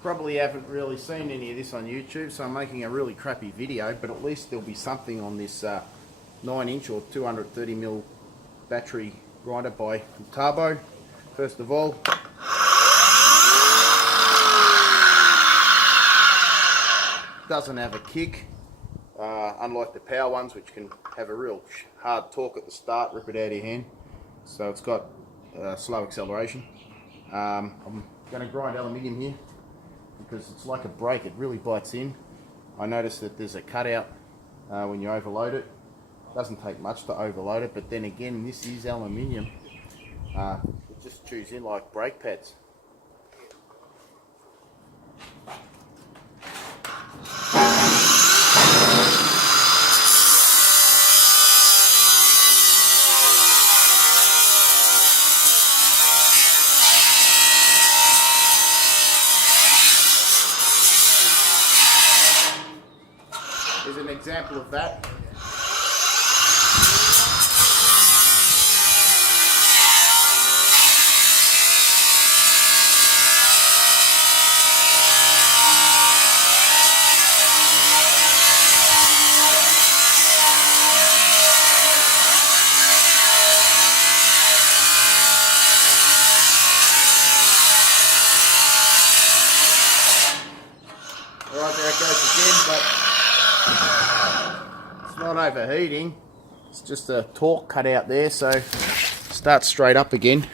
Probably haven't really seen any of this on YouTube, so I'm making a really crappy video, but at least there'll be something on this 9-inch or 230mm battery grinder by Metabo. First of all, doesn't have a kick, unlike the power ones, which can have a real hard torque at the start, rip it out of your hand. So it's got slow acceleration. I'm going to grind aluminium here because it's like a brake, it really bites in. I noticed that there's a cutout when you overload it. Doesn't take much to overload it, but then again, this is aluminium. It just chews in like brake pads. Here's an example of that. Alright, there it goes again, but it's not overheating. It's just a torque cut out there, so start straight up again.